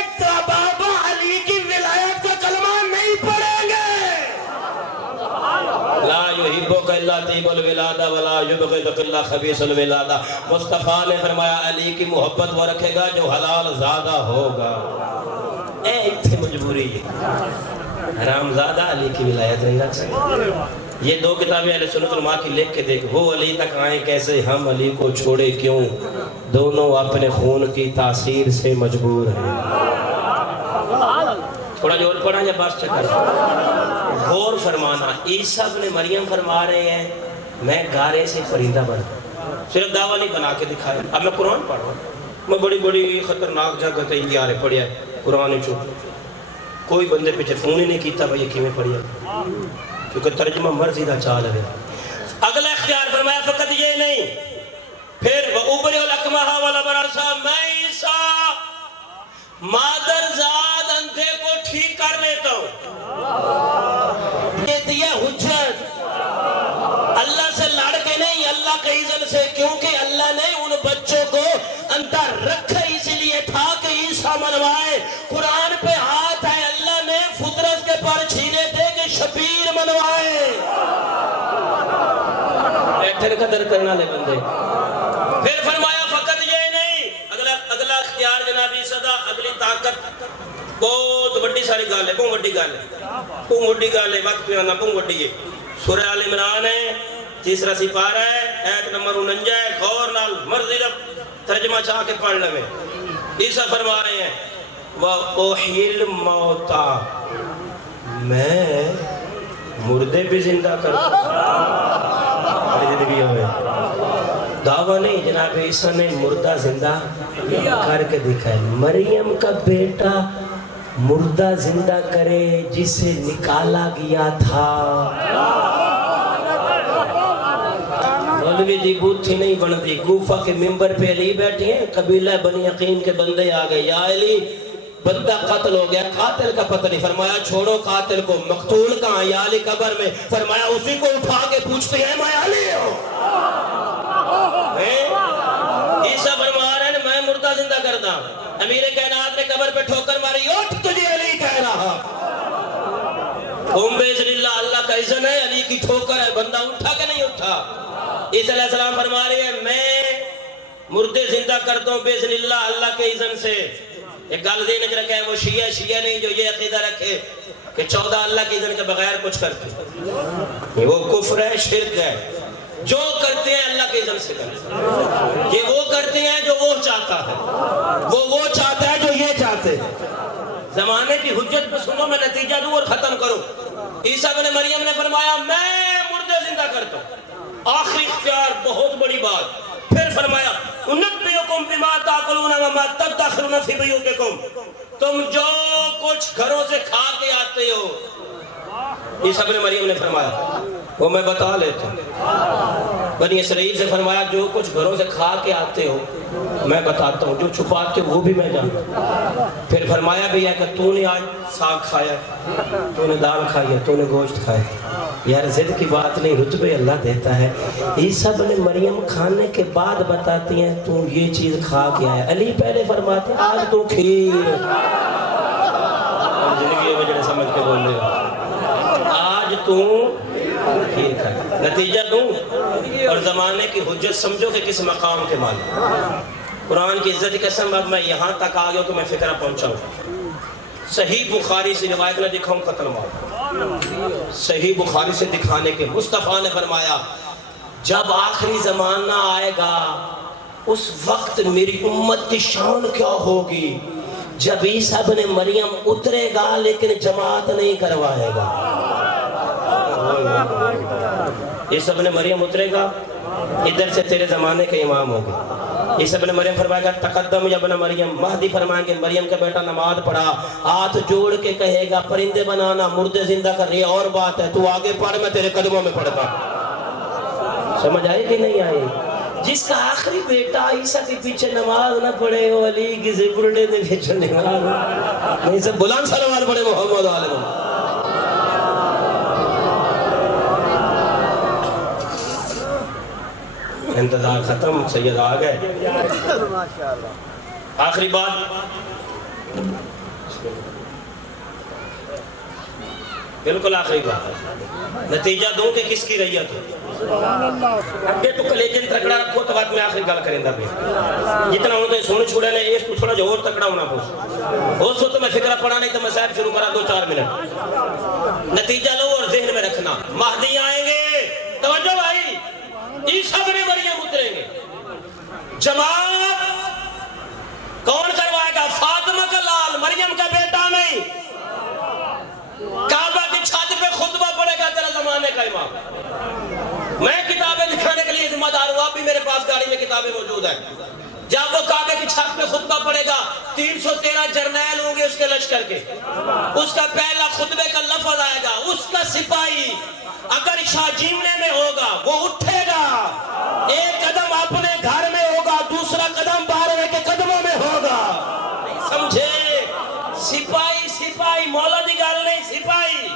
بابا علی کی ولایت کا کلمہ نہیں پڑھیں گے. لا یحبک الا طیب الولادہ ولا یبغضک الا خبیث الولادہ. مصطفیٰ نے فرمایا علی کی محبت وہ رکھے گا جو حلال زادہ ہوگا. اے اتنے مجبوری ہے, حرام زادہ علی کی ولایت نہیں رکھ سکتے. یہ 2 کتابیں اہل سنت والجماعہ کی لکھ کے دیکھ, وہ علی تک آئیں کیسے, ہم علی کو چھوڑے کیوں, دونوں اپنے خون کی تاثیر سے مجبور ہیں. تھوڑا جو اور پڑھا یا بات چکر غور فرمانا. عیسیٰ ابن مریم فرما رہے ہیں میں گارے سے پرندہ بنا, صرف دعویٰ نہیں بنا کے دکھایا. اب میں قرآن پڑھ رہا ہوں, میں بڑی خطرناک جگہ تے یارے پڑھیا قرآن چو, کوئی بندے پیچھے فون ہی نہیں کیتا بھئی یہ کیویں پڑھیا, کیونکہ ترجمہ مرضی دا چال ہے. اگلا اختیار فرمایا فقط یہ نہیں, پھر وَأُبْرِئُ الْأَكْمَحَ وَالْأَبْرَصَ, میں عیسیٰ مادر زاد اندھے کو ٹھیک کر لیتا ہوں. یہ دیا حجت, اللہ سے لڑ کے نہیں, اللہ اللہ کے اذن سے, کیونکہ اللہ نے ان بچوں کو اندر رکھا اس لیے تھا کہ عیسیٰ منوائے. قرآن پہ ہاتھ ہے, اللہ نے فطرت کے پر چھینے تھے کہ شبیر منوائے. ایٹھر قدر کرنا لے بندے. پھر فرمایا فقط یہ نہیں, اگلا اختیار جنابی صدا, اگلی طاقت بہت وڈی ساری گال ہے, بہت وڈی گال ہے, وقت پہ آنا بہت وڈی ہے. سورہ آل عمران ہے, تیسرا سپارہ ہے, ایت نمبر 49 ہے. غور نال مرضی رب ترجمہ چاہ کے پڑھ لیں. عیسیٰ فرما رہے ہیں وَأُحْيِي الْمَوْتَى, میں مردے بھی زندہ کرتا ہوں. دعویٰ نہیں, جناب عیسیٰ نے مردہ زندہ کر کے دکھائے. مریم کا بیٹا مردہ زندہ کرے جسے نکالا گیا تھا. مولوی جی بوتھی نہیں بنتی, کوفہ کے ممبر پہ علی بیٹھے ہیں, قبیلہ بنی عقیم کے بندے آ گئے. یا علی بندہ قتل ہو گیا, قاتل کا پتہ نہیں. فرمایا چھوڑو قاتل کو, مقتول کہاں؟ یا علی قبر میں. فرمایا اسی کو اٹھا کے پوچھتے ہیں میں علی ہوں. عیسیٰ فرما رہے ہیں میں مردہ زندہ کرتا. امیر کائنات نے قبر پہ ٹھوکر ماری, اٹھ تجھے علی کہہ رہا. بِإِذْنِ اللہ, اللہ کا اذن ہے, علی کی ٹھوکر ہے. بندہ اٹھا کہ نہیں اٹھا؟ عیسیٰ علیہ السلام فرما رہے ہیں میں مردے زندہ کرتا ہوں بِإِذْنِ اللہ, اللہ کے اذن سے. ایک گل ذہن میں رکھے, وہ شیعہ نہیں جو یہ عقیدہ رکھے کہ 14 اللہ کے اذن کے بغیر کچھ کرتے. وہ کفر ہے, شرک ہے. جو کرتے ہیں اللہ کے اذن سے کرتے ہیں. یہ وہ کرتے ہیں جو وہ چاہتا ہے, وہ چاہتا ہے جو یہ چاہتے ہیں. زمانے کی حجت پہ سنو, میں نتیجہ دوں اور ختم کروں. عیسیٰ بن مریم نے فرمایا میں مردے زندہ کرتا ہوں. آخری اختیار, بہت بڑی بات. پھر فرمایا اُنَبِّئُكُمْ بِمَا تَأْكُلُونَ وَمَا تَدَّخِرُونَ فِي بُيُوتِكُمْ, تم جو کچھ گھروں سے کھا کے آتے ہو. عیسیٰ بن مریم نے فرمایا وہ میں بتا لیتا ہوں. بنی اسرائیل سے فرمایا جو کچھ گھروں سے کھا کے آتے ہو میں بتاتا ہوں, جو چھپاتے ہو وہ بھی میں جانتا ہوں. پھر فرمایا بھی ہے کہ تو نے آج ساگ کھایا, تو نے دال کھائی ہے, تو نے گوشت کھایا. یار ضد کی بات نہیں, رتبے اللہ دیتا ہے. عیسیٰ بن مریم کھانے کے بعد بتاتی ہیں تو یہ چیز کھا کے آیا. علی پہلے فرماتے ہیں آج تو کھیر, زندگی وجہ سمجھ کے بول رہے ہو, آج تو کھیر کھا. نتیجہ دوں اور زمانے کی حجت سمجھو کہ کس مقام کے مالک. قرآن کی عزت کی قسم, اب میں یہاں تک آ گیا تو میں فکرہ پہنچا ہوں. صحیح بخاری سے روایت نہ دکھاؤں قتل مار. صحیح بخاری سے دکھانے کے مصطفیٰ نے فرمایا جب آخری زمانہ آئے گا اس وقت میری امت کی شان کیا ہوگی, جب عیسیٰ بن مریم اترے گا لیکن جماعت نہیں کروائے گا. عیسیٰ بن مریم اترے گا, ادھر سے تیرے زمانے کے امام ہوگے. عیسیٰ بن مریم فرمائے گا تقدم یا بن مریم, مہدی فرمائیں گے مریم کا بیٹا نماز پڑھا, ہاتھ جوڑ کے کہے گا پرندے بنانا, مردے زندہ کر رہی ہے. اور بات ہے تو آگے پڑھ, میں تیرے قدموں میں پڑھتا. سمجھ آئے کہ نہیں آئے؟ جس کا آخری بیٹا عیسیٰ کے پیچھے نماز نہ پڑھے, وہ علی کسی برڈے دے پیچھے نماز نہیں. سب بلند سلوات پڑھے محمد عالم. انتظار ختم, سید آ گئے. آخری بات, بالکل آخری بات, نتیجہ دوں کہ کس کی ریت ہے. اگے تو کلیجن تکڑا رکھو تو بات میں آخری گل کریں دا پہ, جتنا ہوں تو سونے چھوڑے نے اس کو تھوڑا جو اور تکڑا ہونا پوچھ ہو سو تو میں فکرہ پڑھا نہیں تو میں صاحب شروع کرا 2-4 منٹ. نتیجہ لو اور ذہن میں رکھنا, مہدی آئیں گے, توجہ بھائی, عیسیٰ بن مریم اتریں گے, جماعت کون کروائے گا؟ فاطمہ کا لال, مریم کا بیٹا نہیں. کعبہ کی چھت پہ خطبہ پڑھے گا تیرا زمانے کا امام. میں کتابیں لکھانے کے لیے ذمہ دار ہوں, اب بھی میرے پاس گاڑی میں کتابیں موجود ہیں. جب وہ کعبے کی چھت پہ خطبہ پڑھے گا 313 جرنیل ہوں گے اس کے لشکر کے, اس کا پہلا خطبے کا لفظ آئے گا, اس کا سپاہی اگر شاجیمنے میں ہوگا وہ اٹھے گا, ایک قدم اپنے گھر میں ہوگا, دوسرا قدم باروے کے قدموں میں ہوگا. سمجھے؟ سپاہی مولا دی گال نہیں, سپاہی.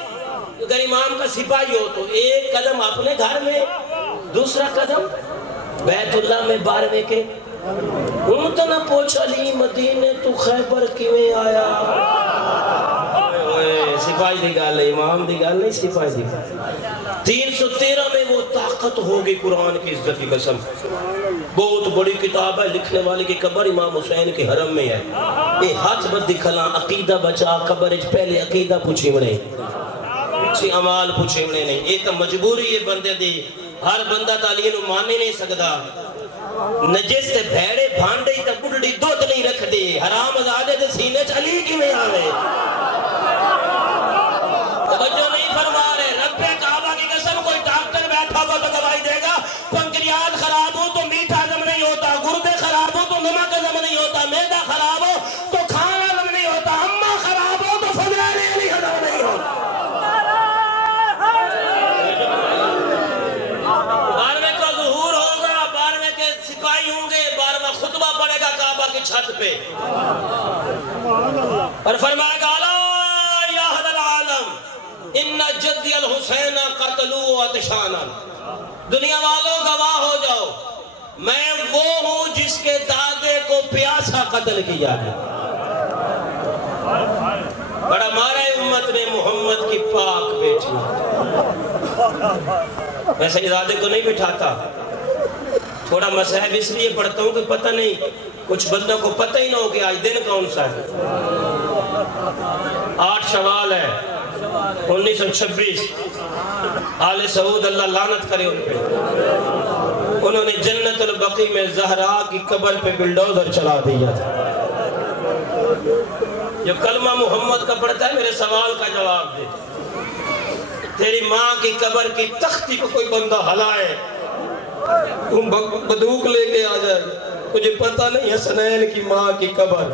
اگر امام کا سپاہی ہو تو ایک قدم اپنے گھر میں, دوسرا قدم بیت اللہ میں 12ویں کے ہوں تو نہ پوچھ علی مدینے تو خیبر کیویں آیا. سپاہی دی گل ہے، امام دی گل نہیں، سپاہی دی. 313 میں وہ طاقت ہوگی قرآن کی عزت کی قسم. بہت بڑی کتاب ہے، لکھنے والے کی قبر امام حسین کے حرم میں ہے. یہ ہاتھ بد دکھلا عقیدہ بچا قبر اچ پہلے عقیدہ پوچھی ونے سی عمال پوچھی ونے نہیں. یہ تو مجبوری ہے بندے دی، ہر بندہ تعلیم نو مان نہیں سکدا. نجس تے بھیڑے بھانڈے تے بڑھڑی دودھ نہیں رکھ دی، حرام زادے تے سینے چ علی کیویں آوے. توجہ نہیں فرما رہے. رب کعبہ کی قسم کوئی ڈاکٹر بیٹھا ہو تو گواہی دے گا پنکریاز خراب ہو تو میٹھا ہضم نہیں ہوتا، گردے خراب ہو تو نمک ہضم نہیں ہوتا، معدہ خراب ہو تو کھانا ہضم نہیں ہوتا، اماں خراب ہو تو فضلان علی ہضم نہیں ہوتا. 12ویں کا ظہور ہوگا، 12ویں کے سپاہی ہوں گے، 12واں خطبہ پڑے گا کعبہ کی چھت پہ اور فرمائے گا یا اہل العالم ان جدی الحسین قتلوا عطشانا. دنیا والوں گواہ ہو جاؤ میں وہ ہوں جس کے دادے کو پیاسا قتل کیا گیا. بڑا مارا امت نے محمد کی پاک بیٹی. میں سیدادے کو نہیں بٹھاتا، تھوڑا مصحف اس لیے پڑھتا ہوں کہ پتہ نہیں کچھ بندوں کو پتہ ہی نہ ہو کہ آج دن کون سا ہے. 8 شوال ہے 1926. آل سعود اللہ لعنت کرے ان پہ، انہوں نے جنت البقیع میں زہرا کی قبر پہ بلڈوزر چلا دیا تھا. جو کلمہ محمد کا پڑھتا ہے میرے سوال کا جواب دے. تیری ماں کی قبر کی تختی کو کوئی بندہ ہلائے، تم بندوق لے کے آ جائے، تجھے پتہ نہیں حسنین کی ماں کی قبر.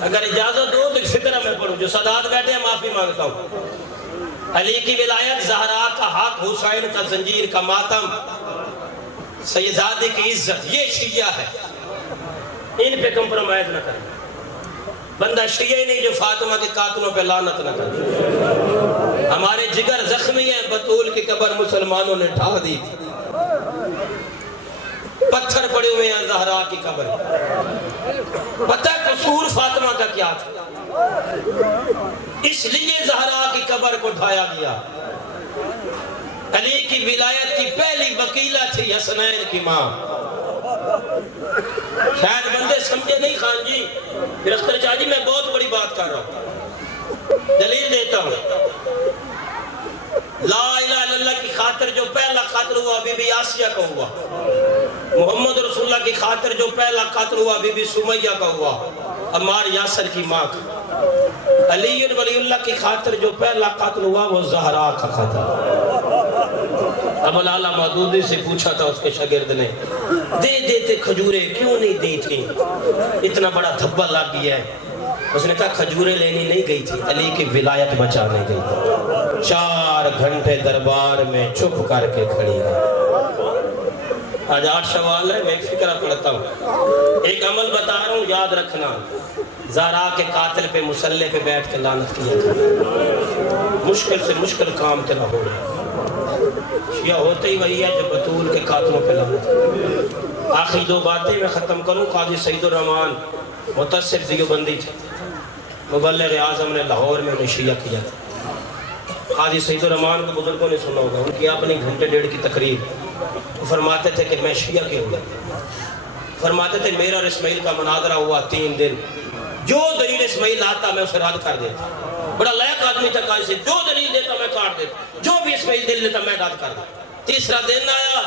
اگر اجازت دو تو فکرہ میں پڑھوں. جو سادات بیٹھے ہیں معافی مانگتا ہوں. علی کی ولایت، زہرا کا حق، حسین کا زنجیر کا ماتم، سیدزادے کی عزت، یہ شیعہ ہے. ان پہ کمپرومائز نہ کریں. بندہ شیعہ ہی نہیں جو فاطمہ کے قاتلوں پہ لعنت نہ کرے. ہمارے جگر زخمی ہیں. بطول کی قبر مسلمانوں نے ڈھا دی تھی، پتھر پڑے ہوئے ہیں زہرا کی قبر. پتہ قصور فاطمہ کا کیا تھا، اس لیے زہرا کی قبر کو ڈھایا گیا. علی کی ولایت کی پہلی وکیلہ تھی حسنین کی ماں. شاید بندے سمجھے نہیں خان جی، پھر اختر شاہ جی میں بہت بڑی بات کر رہا ہوں، دلیل دیتا ہوں. لا الہ الا اللہ کی خاطر جو پہلا قتل ہوا بی بی آسیہ کا ہوا. محمد رسول اللہ کی خاطر جو پہلا قتل ہوا بی بی سمیہ کا ہوا، عمار یاسر کی ماں کا. علی ولی اللہ کی خاطر جو پہلا قتل ہوا وہ زہرا کا قتل. ابو العلا مودودی سے پوچھا تھا اس کے شاگرد نے، دے دیتے کھجوریں کیوں نہیں دی تھی، اتنا بڑا دھبا لگ گیا ہے. اس نے کہا کھجوریں لینے نہیں گئی تھی، علی کی ولایت بچانے گئی تھی. 4 گھنٹے دربار میں چھپ کر کے کھڑی ہے. آج 8 شوال ہے، میں ایک فکرہ پڑھتا ہوں، ایک عمل بتا رہا ہوں یاد رکھنا. زہرا کے قاتل پہ مسلح پہ بیٹھ کے لعنت کیا تھا. مشکل سے مشکل کام تیرا ہو رہا. شیعہ ہوتے ہی وہی ہے جو بطول کے قاتلوں پہ لعنت. آخری 2 باتیں میں ختم کروں. قاضی سعید الرحمان متصف دیوبندی تھے، مبلغ اعظم نے لاہور میں انہیں شیعہ کیا تھا. قاضی سعید الرحمان کو بزرگوں نے سنا ہوگا، ان کی اپنی گھنٹے 1.5 کی تقریر. فرماتے تھے کہ میں شیعہ کیوں ہوں. فرماتے تھے میرا اور اسماعیل کا مناظرہ ہوا 3 دن، جو دلیل اسماعیل آتا میں اسے رد کر دیتا. بڑا لائق آدمی تھا قاضی سے، جو دلیل دیتا میں کاٹ دیتا، جو بھی اسماعیل دلیل دیتا میں رد کر دیتا. تیسرا دن آیا،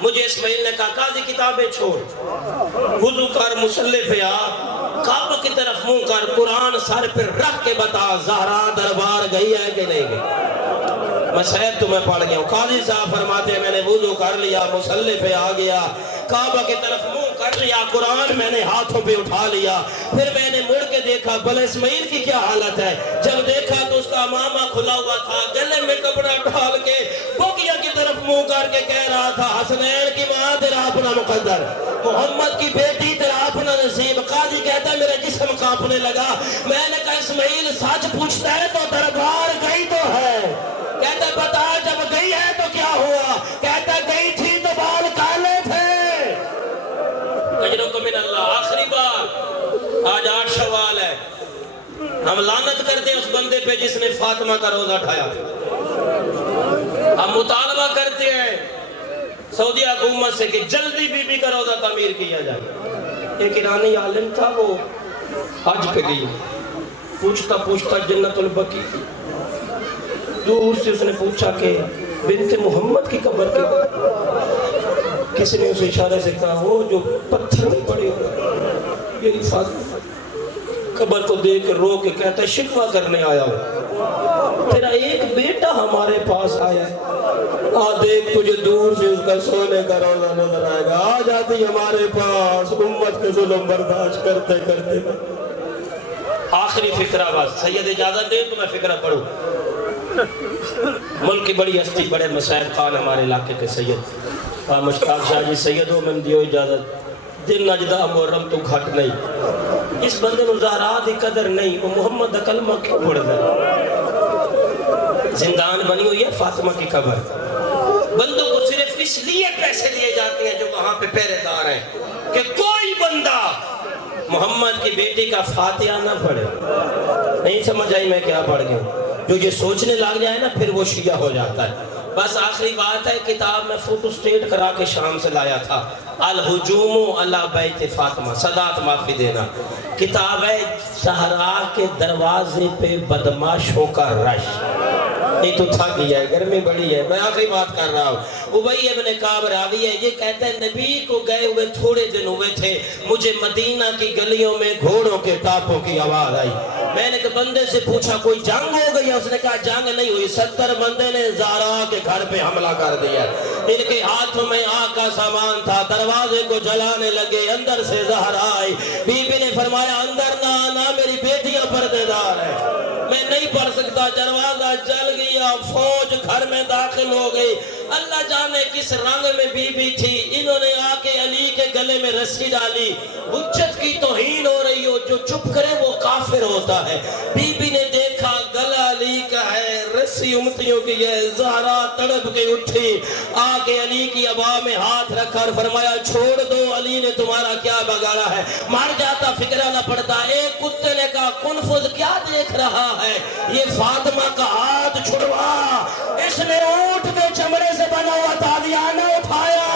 مجھے اسماعیل نے کہا قاضی کتابیں چھوڑ، وضو کر، مصلی پہ آ، کعبہ کی طرف منہ کر، قرآن سر پہ رکھ کے بتا زہرا دربار گئی ہے کہ نہیں گئی. میں صاحب تمہیں پڑھ گیا ہوں. قاضی صاحب فرماتے ہیں میں نے وضو کر لیا، مصلی پہ آ گیا، کعبہ کی طرف منہ کر لیا، قرآن میں نے ہاتھوں پہ اٹھا لیا. پھر میں نے مڑ کے دیکھا بھلا اسماعیل کی کیا حالت ہے. جب دیکھا تو اس کا امامہ کھلا ہوا تھا، گلے میں کپڑا ڈال کے بقیہ کی طرف منہ کر کے کہہ رہا تھا حسنین کی ماں تیرا اپنا مقدر، محمد کی بیٹی تیرا اپنا نصیب. قاضی کہتا ہے میرا جسم کانپنے لگا. میں نے کہا اسماعیل سچ پوچھتا ہے تو دربار گئی تو ہے. کہتا ہے بتا جب گئی ہے تو کیا ہوا. ہم لعنت کرتے ہیں اس بندے پہ جس نے فاطمہ کا روزہ اٹھایا. ہم مطالبہ کرتے ہیں سعودی حکومت سے کہ جلدی بی بی کا روزہ تعمیر کیا جائے. ایک ایرانی عالم تھا, وہ حج پہ گئی, پوچھتا پوچھتا جنت البقیع دور سے اس نے پوچھا کہ بنت محمد کی قبر کی. کسی نے اسے اشارے سے کہا وہ جو پتھر میں پڑے ہوئے, یہ فاطمہ. قبر کو دیکھ کر رو کے کہتا ہے شکوہ کرنے آیا ہوں, تیرا ایک بیٹا ہمارے پاس آیا ہے, دیکھ تجھے دور سے اس کا سونے کا روزہ نظر آئے گا, آ جاتی ہمارے پاس امت کے ظلم برداشت کرتے کرتے. آخری فکرہ بس, سید اجازت دے تو میں فکرہ پڑھوں. ملک کی بڑی ہستی, بڑے مسائل خان ہمارے علاقے کے سید مشتاق شاہ جی سیدوں میں دیو اجازت. دن نجدہ محرم تو گھٹ نہیں, اس بندے نو زہرا دی قدر نہیں, وہ محمد دا کلمہ کیوں پڑھ دے. زندان بنی ہوئی ہے فاطمہ کی قبر. بندوں کو صرف اس لیے پیسے دیے جاتے ہیں جو وہاں پہ پہرے دار ہیں کہ کوئی بندہ محمد کی بیٹی کا فاتحہ نہ پڑھے. نہیں سمجھ آئی میں کیا پڑھ گیا. جو یہ سوچنے لگ جائے نا پھر وہ شیعہ ہو جاتا ہے. بس آخری بات ہے, کتاب میں فوٹو سٹیٹ کرا کے شام سے لایا تھا, الہجوم علی بیت فاطمہ, صدات معافی دینا. کتاب ہے زہرا کے دروازے پہ بدماشوں کا رش. نہیں تو تھک گیا ہے, گرمی بڑی ہے. میں آخری بات کر رہا ہوں. ابی ابن کعب راوی ہے, یہ کہتا ہے نبی کو گئے ہوئے تھوڑے دن ہوئے تھے, مجھے مدینہ کی گلیوں میں گھوڑوں کے ٹاپوں کی آواز آئی. میں نے کہ بندے سے پوچھا کوئی جنگ ہو گئی ہے؟ اس نے کہا جنگ نہیں ہوئی, 70 بندے نے زہرا کے گھر پہ حملہ کر دیا. ان کے ہاتھوں میں آگ کا سامان تھا, دروازے کو جلانے لگے, اندر سے زہرا آئی. بی بی نے فرمایا اندر نہ آنا, میری بیٹیاں پردے دار ہیں, میں نہیں پڑھ سکتا. دروازہ جل گیا, فوج گھر میں داخل ہو گئی. اللہ جانے کس رنگ میں بی بی تھی, انہوں نے آ کے علی کے گلے میں رسی ڈالی. حجت کی توہین ہو رہی ہو, جو چپ کرے وہ کافر ہوتا ہے. بی بی نے دیکھا گلا علی کا ہے, رسی امتیوں کی ہے. زہرا تڑپ کے اٹھی, آ کے علی کی ابا میں ہاتھ رکھا اور فرمایا چھوڑ دو, علی نے تمہارا کیا بگاڑا ہے, مر جاتا فکرہ نہ پڑتا. ایک کتے نے کہا کنفذ کیا دیکھ رہا ہے, یہ فاطمہ کا ہاتھ چھڑوا. اس نے اونٹ کے چمڑے سے بنا ہوا تالیانہ اٹھایا,